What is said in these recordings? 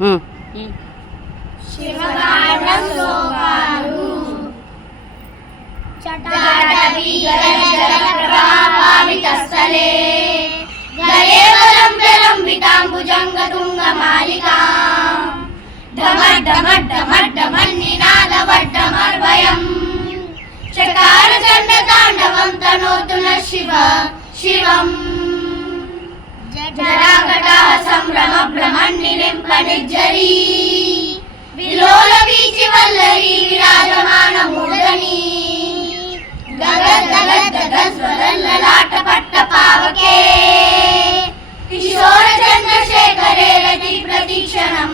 ఉమ్. గలేవలం విలంబితాంబుజంగతుంగమాలికా ఢమర్ ఢమర్ ఢమర్ శివ శివం न्द्रेखरे लति प्रदीक्षणं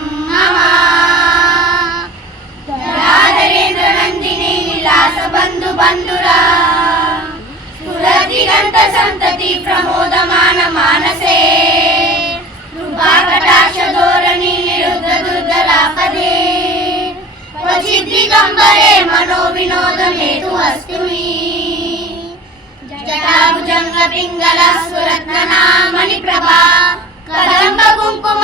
रान्दिनी निलास बन्धु बन्धुरा सन्तति प्रमोद క్వచిద్దిగంబరే మనో వినోదమేతు అస్తుమి జటాభుజంగ పింగళ సురత్ననామణి ప్రభా కదంబ కుంకుమ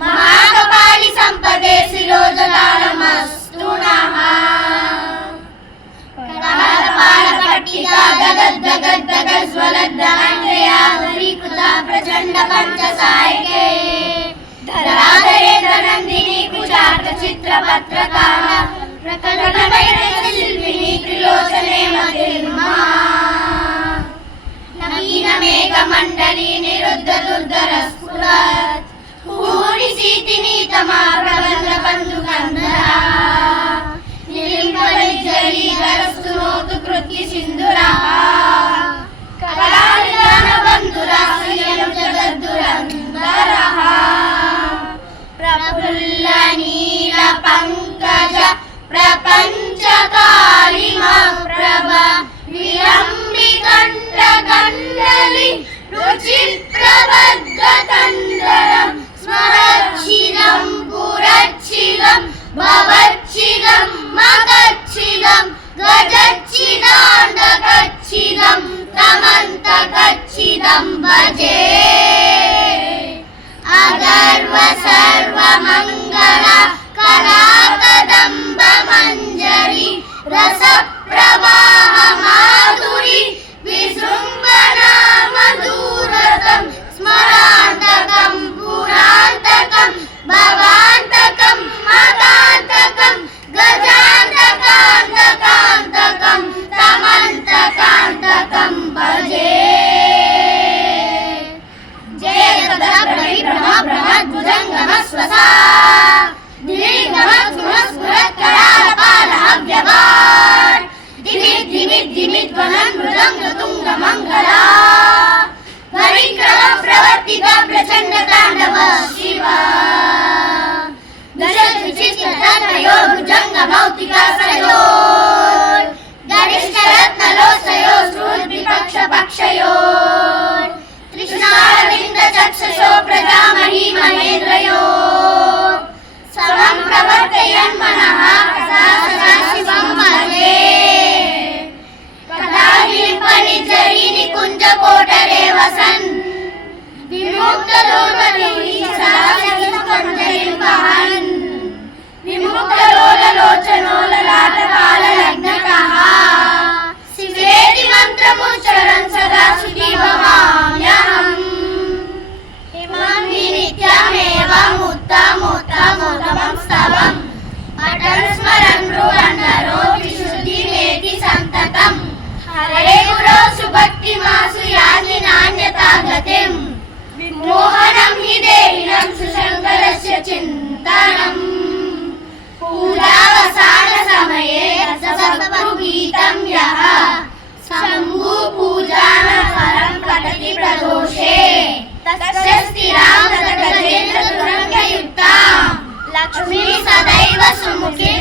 మహాకపాలి సంపదే శిరోజలాలమస్తు నః కపాల పట్టిక గగద్ గగద్ గగద్ జ్వలద్ ధనంజయా ప్రచండ పంచసాయకే ధరాధరేంద్ర నందిని కుచార్త చిత్ర పత్రకాల ప్రకటమైన శిల్పిని త్రిలోచనే మధిర్మా నవీన మేఘ మండలి నిరుద్ధ దుర్ధర స్ఫురత్ పూరి సీతిని తమా ప్రబంధ బంధు గంధరా నిలింపని జలి గరస్తునోతు కృతి సింధురా. కళానిదాన బంధురా శ్రియం జగద్దురంధరః ప్రఫుల్ల నీల పంకజ ప్రపంచ మగచ్చిలం గజచ్చిదాండకచ్చిలం తమంతకచ్చిదం భజే. అగర్వ Shiva. Dashrath Chitra Tantra Yoga Janga Bhautika Sayor. Garishka Ratna Lo Sayor Srul Vipaksha Pakshayor. Krishna Arvinda Chaksha Sopra Jamahi Mahendra Yor. Samam ఉత్తమోత్తమోత్తమం స్తవం Atal స్మరన్ భ్రువన్నరో విశుద్ధి మేతి సంతతం హరే గురో సుభక్తి మాసు యాది నా okay